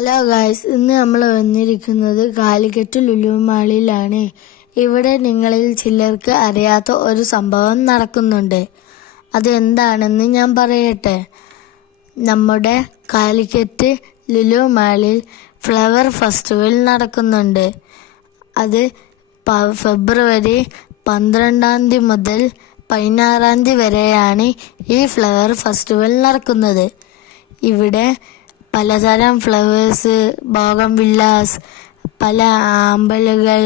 Hello guys, ഇന്ന് നമ്മൾ വന്നിരിക്കുന്നത് കാലിക്കറ്റ് ലുലു മാളിലാണ്. ഇവിടെ നിങ്ങളിൽ ചിലർക്ക് അറിയാത്ത ഒരു സംഭവം നടക്കുന്നുണ്ട്. അതെന്താണെന്ന് ഞാൻ പറയട്ടെ. നമ്മുടെ കാലിക്കറ്റ് ലുലു മാളിൽ ഫ്ലവർ ഫെസ്റ്റിവൽ നടക്കുന്നുണ്ട്. അത് ഫെബ്രുവരി 12 മുതൽ 16 വരെയാണ് ഈ ഫ്ലവർ ഫെസ്റ്റിവൽ നടക്കുന്നത്. ഇവിടെ പലതരം ഫ്ലവേഴ്സ്, ബോഗൺവില്ലാസ്, പല ആമ്പലുകൾ,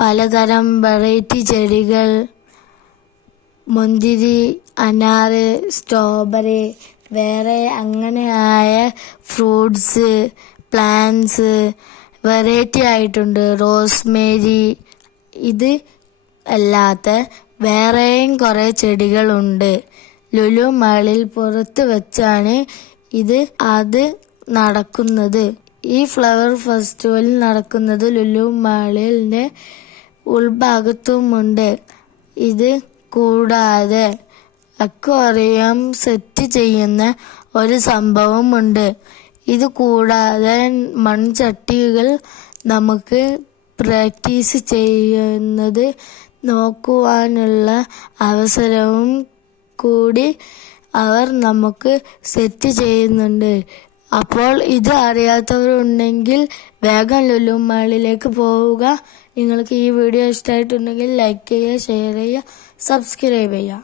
പലതരം വെറൈറ്റി ചെടികൾ, മുന്തിരി, അനാറ്, സ്ട്രോബെറി, വേറെ അങ്ങനെയായ ഫ്രൂട്ട്സ്, പ്ലാന്റ്സ് വെറൈറ്റി ആയിട്ടുണ്ട്. റോസ്മേരി, ഇത് അല്ലാത്ത വേറെയും കുറേ ചെടികളുണ്ട്. ലുലു മാളിൽ പുറത്ത് വെച്ചാണ് അത് നടക്കുന്നത്. ഈ ഫ്ലവർ ഫെസ്റ്റിവൽ നടക്കുന്നത് ലുലു മാളിന്റെ ഉൾഭാഗത്തുമുണ്ട്. ഇത് കൂടാതെ അക്വേറിയം സെറ്റ് ചെയ്യുന്ന ഒരു സംഭവമുണ്ട്. ഇത് കൂടാതെ മൺചട്ടികൾ നമുക്ക് പ്രാക്ടീസ് ചെയ്യുന്നത് നോക്കുവാനുള്ള അവസരവും കൂടി അവർ നമുക്ക് സെറ്റ് ചെയ്യുന്നുണ്ട്. അപ്പോൾ ഇത് അറിയാത്തവരുണ്ടെങ്കിൽ വേഗം ലുലു മാളിലേക്ക് പോവുക. നിങ്ങൾക്ക് ഈ വീഡിയോ ഇഷ്ടമായിട്ടുണ്ടെങ്കിൽ ലൈക്ക് ചെയ്യുക, ഷെയർ ചെയ്യുക, സബ്സ്ക്രൈബ് ചെയ്യുക.